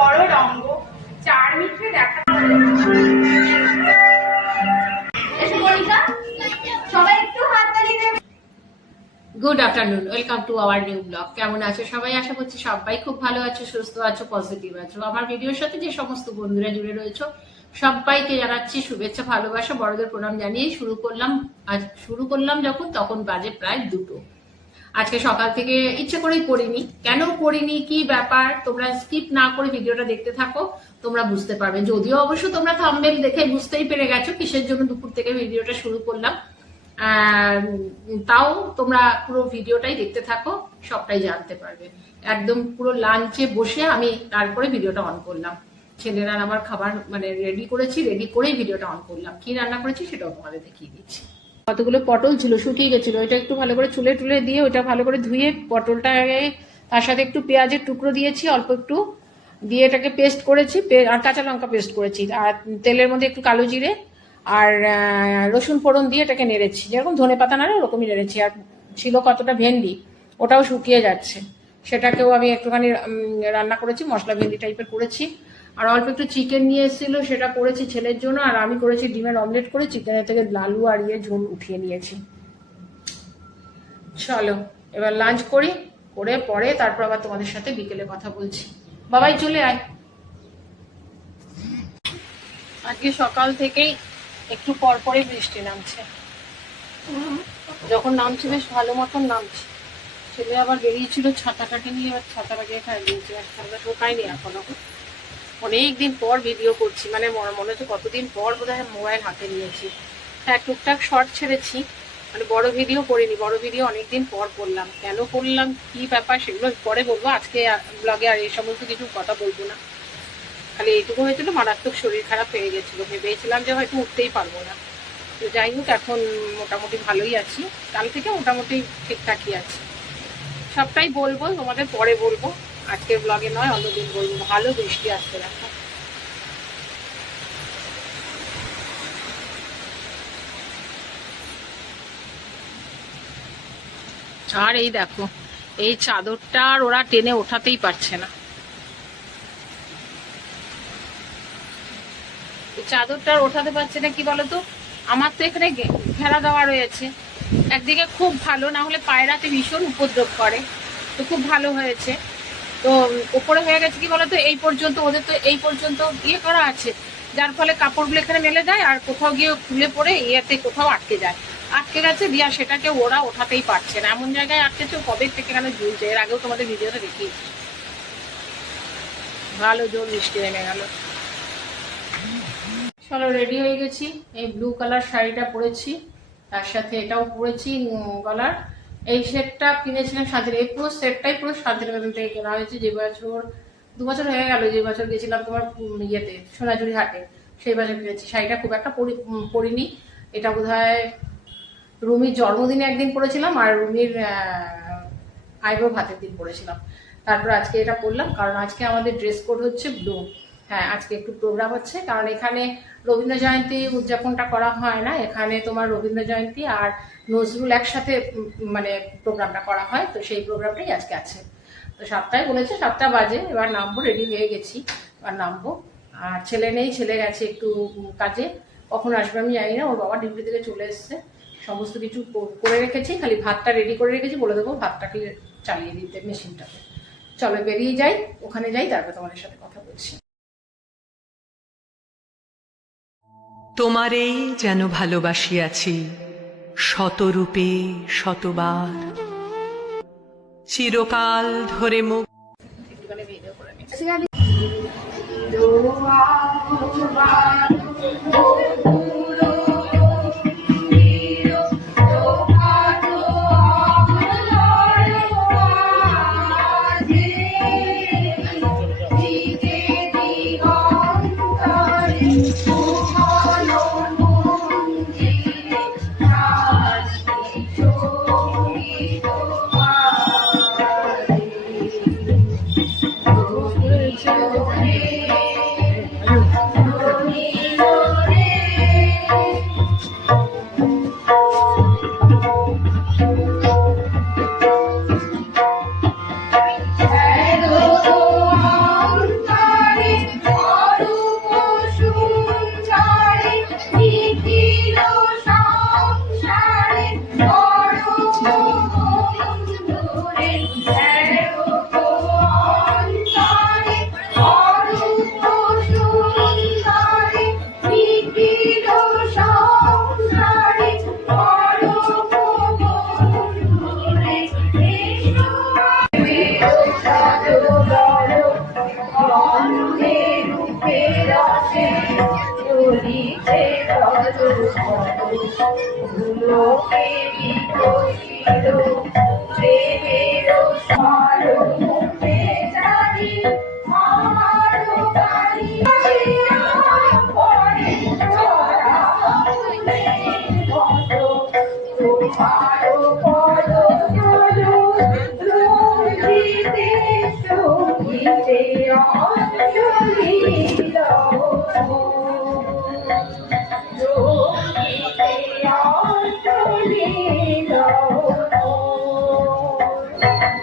বড় রঙ্গ 4 মিনিটে দেখা। Good afternoon, welcome to our new blog. কেমন আছো সবাই? আশা করছি সবাই খুব ভালো আছো, সুস্থ আছো, পজিটিভ আছো। আমার ভিডিওর সাথে যে সমস্ত বন্ধুরা জুড়ে রয়েছে সবাইকে জানাচ্ছি শুভেচ্ছা, ভালোবাসা, বড়দের প্রণাম জানিয়ে শুরু করলাম যখন, তখন বাজে প্রায় 2টো। আজকে সকাল থেকে ইচ্ছে করেই করিনি। কেন করিনি, কি ব্যাপার, তোমরা স্কিপ না করে ভিডিওটা দেখতে থাকো, তোমরা বুঝতে পারবে। যদিও অবশ্য তোমরা থাম্বনেল দেখে বুঝতেই পেরে গেছো কিসের জন্য দুপুর থেকে ভিডিওটা শুরু করলাম। তাও তোমরা পুরো ভিডিওটাই দেখতে থাকো, সবটাই জানতে পারবে। একদম পুরো লাঞ্চে বসে আমি তারপরে ভিডিওটা অন করলাম। ছেলেরা আমার খাবার মানে রেডি করেছি, রেডি করেই ভিডিওটা অন করলাম। কি রান্না করেছি সেটাও তোমাদের দেখিয়ে দিচ্ছি। কতগুলো পটল ছিল, শুকিয়ে গেছিল, ওইটা একটু ভালো করে চুলে টুলে দিয়ে ওইটা ভালো করে ধুয়ে পটলটা তার সাথে একটু পেঁয়াজের টুকরো দিয়েছি, অল্প একটু দিয়ে এটাকে পেস্ট করেছি, আর কাঁচা লঙ্কা পেস্ট করেছি, আর তেলের মধ্যে একটু কালো জিরে আর রসুন ফোড়ন দিয়ে এটাকে নেড়েছি, যেরকম ধনে পাতা নাড়ে ওরকমই নেড়েছি। আর ছিল কতটা ভেন্ডি, ওটাও শুকিয়ে যাচ্ছে, সেটাকেও আমি একটুখানি রান্না করেছি, মশলা ভেন্ডি টাইপের করেছি। আর অল্প একটু চিকেন নিয়ে এসেছিলো, সেটা করেছি ছেলের জন্য। আর আমি করেছি ডিমের অমলেট করে চিকেনের থেকে লালু আর ঝোল উঠিয়ে নিয়েছি। চলো এবার লাঞ্চ করি, করে পরে তারপর আবার তোমাদের সাথে বিকেলে কথা বলছি। বাবাই চলে আয়। আজকে সকাল থেকেই একটু পর পরে বৃষ্টি নামছে, যখন নামছে বেশ ভালো মতন নামছে। ছেলে আবার বেরিয়েছিল ছাতাটাকে নিয়ে, এবার ছাতাটাকে এখানে দিয়েছে, ছাতা ঢোকায়নি এখনো। অনেকদিন পর ভিডিও করছি, মানে মনে হচ্ছে কতদিন পর বোধহয় মোবাইল হাতে নিয়েছি। হ্যাঁ, টুকটাক শর্ট ছেড়েছি, মানে বড় ভিডিও করিনি। বড় ভিডিও অনেকদিন পর করলাম, কেন করলাম, কি ব্যাপার, সেগুলো পরে বলবো। আজকে ব্লগে আর এই সমস্ত কিছু কথা বলবো না। খালি এইটুকু হয়েছিল, মারাত্মক শরীর খারাপ হয়ে গেছিলো, ভেবেছিলাম যে হয়তো উঠতেই পারবো না। তো যাই হোক, এখন মোটামুটি ভালোই আছি, কাল থেকে মোটামুটি ঠিকঠাকই আছি। সবটাই বলবো তোমাদের, পরে বলবো, আজকের ব্লগে নয়, অন্যদিন বলবো। ভালো বৃষ্টি আসতে দেখো। আর এই দেখো, এই চাদরটা আর ওরা টেনে ওঠাতেই পারছে না। এই চাদরটা আর ওঠাতে পারছে না, কি বলতো, আমার তো এখানে ঘেরা দেওয়া রয়েছে। একদিকে খুব ভালো, না হলে পায়রাতে ভীষণ উপদ্রব করে, তো খুব ভালো হয়েছে। তো উপরে হয়ে গেছে কি বলতো, এই পর্যন্ত, ওদের তো এই পর্যন্ত ইয়ে করা আছে, যার ফলে কাপড়গুলো এখানে মেলে যায়, আর কোথাও গিয়ে খুলে পড়ে ইয়েতে কোথাও আটকে যায়, আটকে গেছে দিয়া, সেটাকে ওরা ওঠাতেই পারছে না। এমন জায়গায় আটকেছে, কবে থেকে কেন ঝুলছে। এর আগেও তোমাদের ভিডিওতে দেখিয়েছি। ভালো জোর বৃষ্টি নেমে গেল। চলো রেডি হয়ে গেছি। এই ব্লু কালার শাড়িটা পরেছি, তার সাথে এটাও পরেছি গলার। এই সেটটা কিনেছিলাম শান্তির, এই পুরো সেটটাই পুরো শান্তিনিকেতন থেকে কেনা হয়েছে। যে বছর 2 বছর হয়ে গেল, যে বছর গেছিলাম তোমার ইয়েতে সোনাঝুরি হাটে, সেই বছর কিনেছি। শাড়িটা খুব একটা পরিনি। এটা বোধহয় রুমির জন্মদিনে একদিন পরেছিলাম, আর রুমির আইব্রো ভাতের দিন পরেছিলাম। তারপর আজকে এটা পরলাম, কারণ আজকে আমাদের ড্রেস কোড হচ্ছে ব্লু। হ্যাঁ, আজকে একটু প্রোগ্রাম হচ্ছে, কারণ এখানে রবীন্দ্র জয়ন্তী উদযাপনটা করা হয় না, এখানে তোমার রবীন্দ্র জয়ন্তী আর নজরুল একসাথে মানে প্রোগ্রামটা করা হয়, তো সেই প্রোগ্রামটাই আজকে আছে। তো 7টায় বলেছে, 7টা বাজে, এবার নামবো, রেডি হয়ে গেছি, এবার নামবো। আর ছেলে নেই, ছেলে গেছে একটু কাজে, কখন আসবে আমি জানি না। ওর বাবা ডিউটি থেকে চলে এসছে, সমস্ত কিছু করে রেখেছি, খালি ভাতটা রেডি করে রেখেছি, বলে দেবো ভাতটাকে চালিয়ে দিতে মেশিনটাকে। চলো বেরিয়ে যাই, ওখানে যাই, তারপর তোমাদের সাথে কথা বলছি। তোমারেই যেন ভালোবাসিয়াছি শতরূপে শতবার, চিরকাল ধরে মুখ একটুখানি ভিডিও করে নিচ্ছি।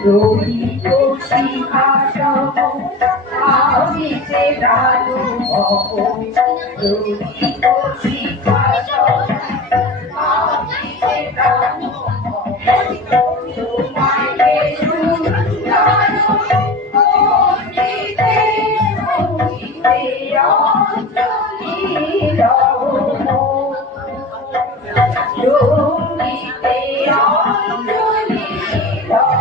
রোহিত সিংহাসন আবিতে দানু রোহিত সিংহাসন আবিতে দানু তোমাকে সুন্দর অঞ্জিতে অঞ্জিতে অঞ্জলি দাও রোহিতে অঞ্জলি দাও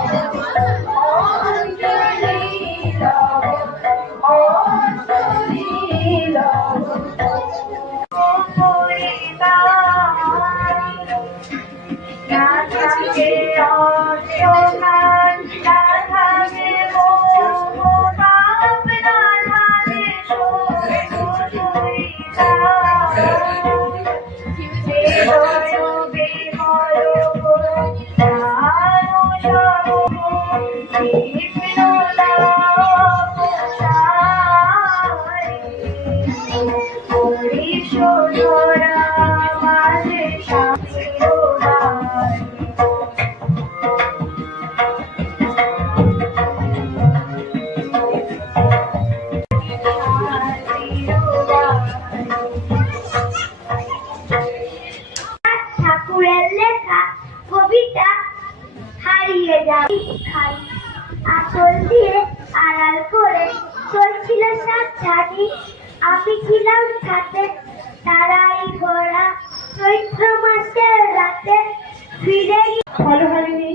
ঠাকুরের লেখা কবিতা হারিয়ে যাবে আঁচল দিয়ে আড়াল করে চলছিল সাতটানি আমি ছিলাম সাথে তারাই ঘোড়া চৈত্র মাসের রাতে ফিরে ফলহারিণী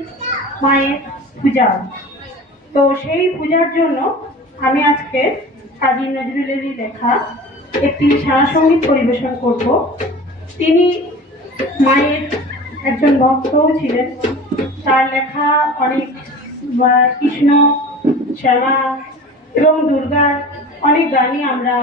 মায়ের পূজা। তো সেই পূজার জন্য আমি আজকে কাজী নজরুলেরই লেখা একটি সারাসঙ্গীত পরিবেশন করব। তিনি মায়ের একজন ভক্তও ছিলেন। তার লেখা অনেক কৃষ্ণ, শ্যামা এবং দুর্গার অনেক গানই আমরা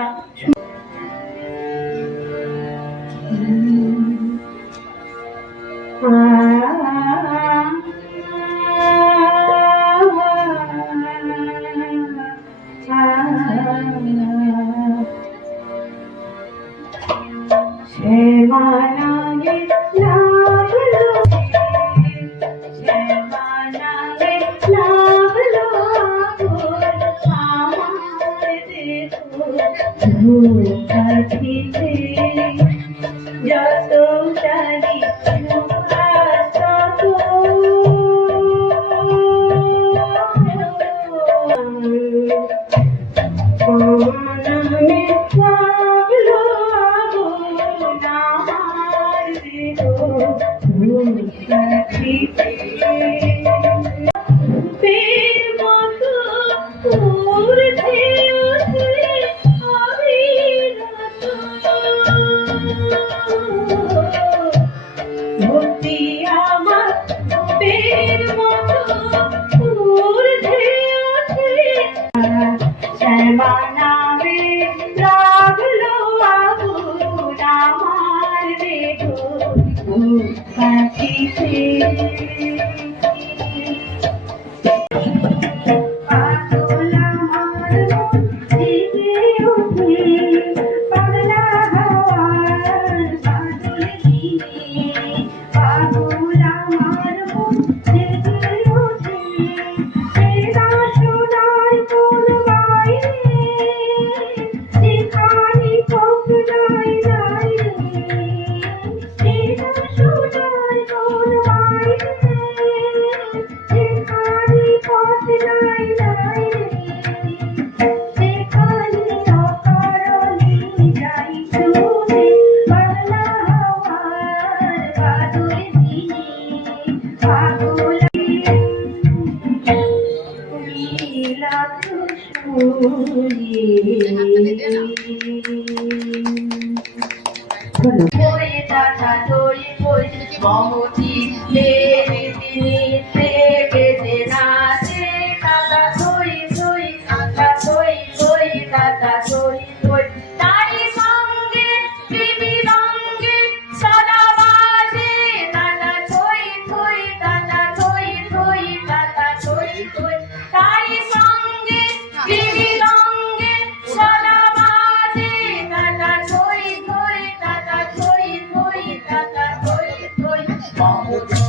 ব্যথা থই থই মমতি নীতি নিতে বেঁধে নাচে কাকা থই থই কাকা থই থই কাকা থই থই তারি সঙ্গে বিবি রঙ্গে সদা বাজে কাকা থই থই কাকা থই থই কাকা থই থই তারি সঙ্গে বিবি রঙ্গে সদা বাজে কাকা থই থই কাকা থই থই কাকা থই থই মমতি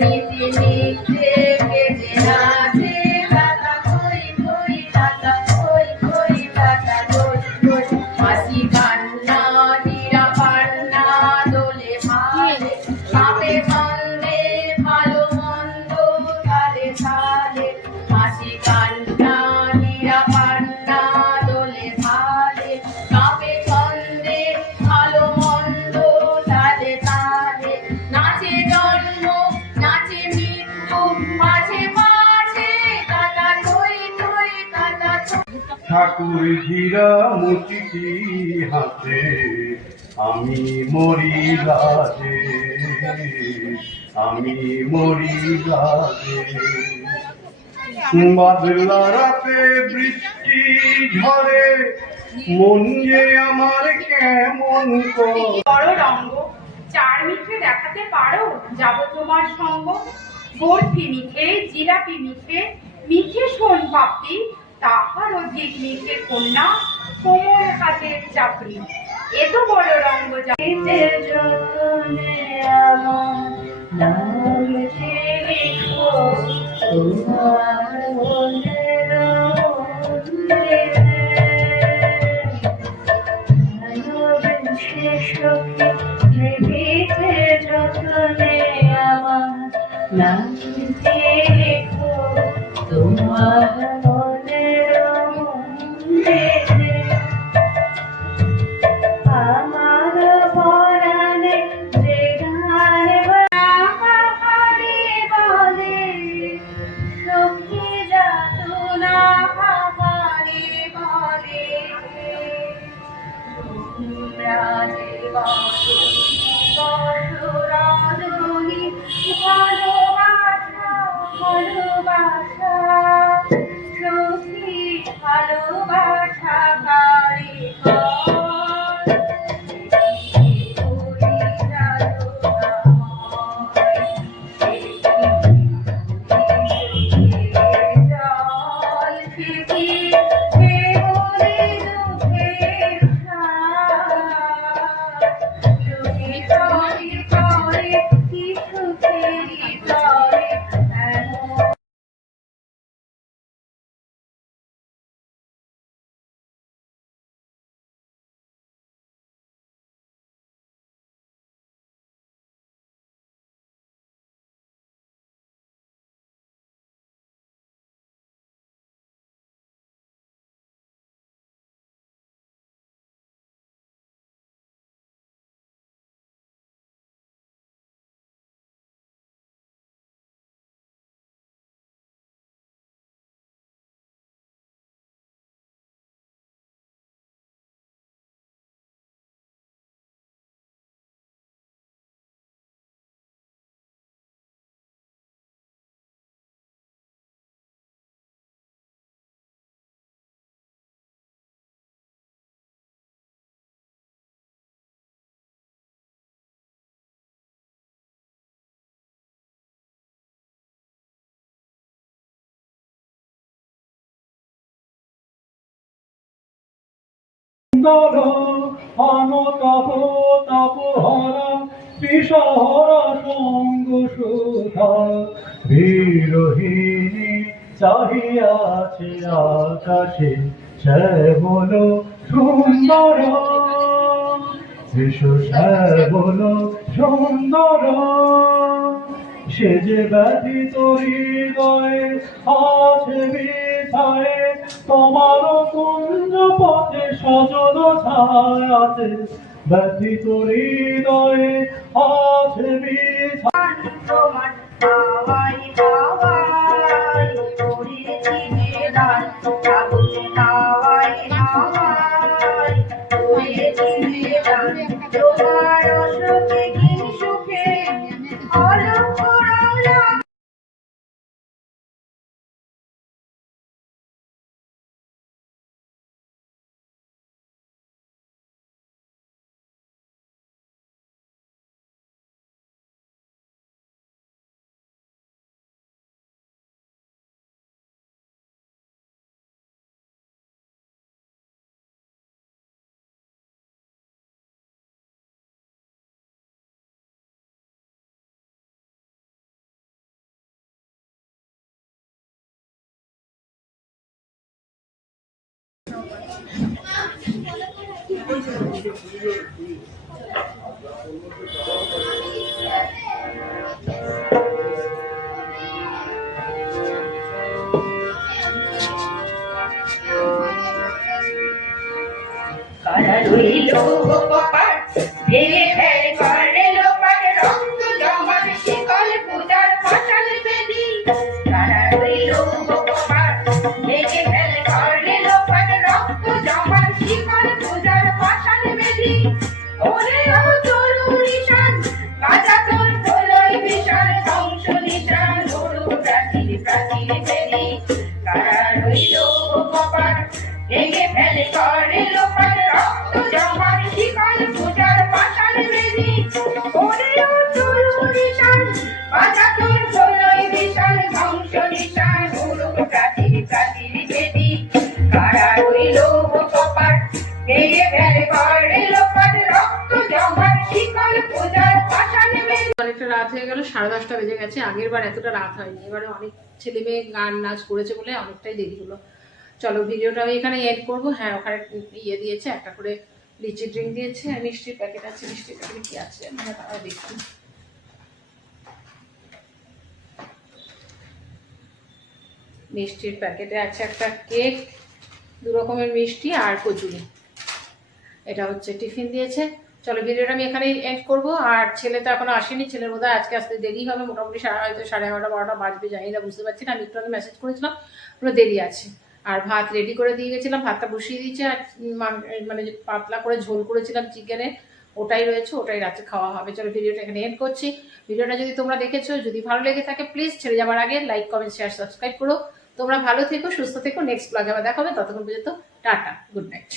নীতি নিতে বেঁধে নাচে কাকা থই থই কাকা থই থই কাকা থই থই হাসি কান্না নিরা পান্না দোলে ভালে কাপে ছন্দে ভালো মন্দ তালে তালে হাসি কান্না নিরা পান্না দোলে ভালে কাপে ছন্দে ভালো মন্দ তালে তালে নাচে জন্ম নাচে মৃত্যু মাঝে মাঝে কাকা থই থই কাকা থই ঠাকুর ঘিরা মুচিকি হাতে আমি মরি লাজে আমি মরি লাজে বাদলা রাতে বৃষ্টি ঝরে মন যে আমার কেমন করে বড় রঙ্গ চার মিঠে দেখাতে পারো যাব তোমার সঙ্গ বরফি মিঠে জিলাপি মিঠে মিঠে সোন পাপড়ি তাহার অধিক মিঠে কন্যা কোমল হাতের চাপড়ি এত বড় রঙ্গ যাইতে যতনে আমার নাম যে লিখো তোমার মনের মন্দিরে ভালোবেসে সখী নিভিতে যতনে আমার নাম যে লিখো তোমার মনের মন্দিরে আমার পরাণে যে গান হাহারে বলে সখী যাতনা হাহারে বলে তোমরা যে বসুরাধুনি ভালোবাসা ভালোবাসা সখী ভালোবাসা কারিগর অনতপ তপহরা বিষহরা সঙ্গ সুধা বিরোহিণী চাহিয়াছে আকাশে শ্যামল সুন্দর এসো শ্যামল সুন্দর সে যে ব্যথিত হৃদয়ে আছে বিছায়ে তোমার কুঞ্জ পথে সজল ছায়াতে ব্যথিত হৃদয়ে আছে বিছায়ে তোমার হাওয়াই হাওয়াই করেছি যে গান আগুনে হাওয়াই হাওয়াই করেছি যে গান তোমার কারা রইল কপাট ভেঙে ফেল করে লোপাট রক্ত জমার শিকল পূজার পাশাল বেদি কারা রইল কপাট ভেঙে ফেল করে লোপাট রক্ত জমার শিকল পূজার পাশাল বেদি ওরে ও তরু নিশান বাজা তোর প্রলয় বিশাল ধ্বংস নিশান ওরু প্রাচীর প্রাচীর বেদি কারা রইল কপাট ভেঙে ফেল করে লোপাট রক্ত জমার শিকল পূজার পাশাল বেদি ওরে ও তরু নিশান বাজা তোর প্রলয় বিশাল ধ্বংস নিশান ওরু প্রাচীর প্রাচীর বেদি কারা রইল কপাট ভেঙে ফেল করে লোপাট রক্ত জমার শিকল পূজার পাশাল বেদি। অনেকটা রাত হয়ে গেল, 10:30 বেজে গেছে। আগের বার এতটা রাত হয়নি, এবারে অনেক ছেলে মেয়ে গান নাচ করেছে বলে অনেকটাই দেরি হলো। চলো ভিডিওটা আমি এখানে এড করবো। হ্যাঁ, ওখানে ইয়ে দিয়েছে, একটা করে লিচি ড্রিঙ্ক দিয়েছে, মিষ্টির প্যাকেট আছে। মিষ্টির প্যাকেটে কি আছে আমরা তাও দেখি। মিষ্টির প্যাকেটে আছে একটা কেক, 2 রকমের মিষ্টি আর কচুরি। এটা হচ্ছে টিফিন দিয়েছে। চলো ভিডিওটা আমি এখানেই এড করবো। আর ছেলে তো এখনো আসেনি, ছেলের বোধহয় আজকে আসতে দেরি হবে, মোটামুটি হয়তো 11:30 12টা বাজবে, জানি না, বুঝতে পারছি না। আমি একটু আগে মেসেজ করেছিলাম, পুরো দেরি আছে। আর ভাত রেডি করে দিয়ে গেছিলাম, ভাতটা বসিয়ে দিয়েছে। আর মানে যে পাতলা করে ঝোল করেছিলাম চিকেনের, ওটাই রয়েছে, ওটাই রাতে খাওয়া হবে। চলো ভিডিওটা এখানে এড করছি। ভিডিওটা যদি তোমরা দেখেছো, যদি ভালো লেগে থাকে প্লিজ ছেড়ে যাওয়ার আগে লাইক কমেন্ট শেয়ার সাবস্ক্রাইব করো। তোমরা ভালো থেকো, সুস্থ থেকো। নেক্সট ব্লগে আবার দেখা হবে, ততক্ষণ পর্যন্ত টাটা, গুড নাইট।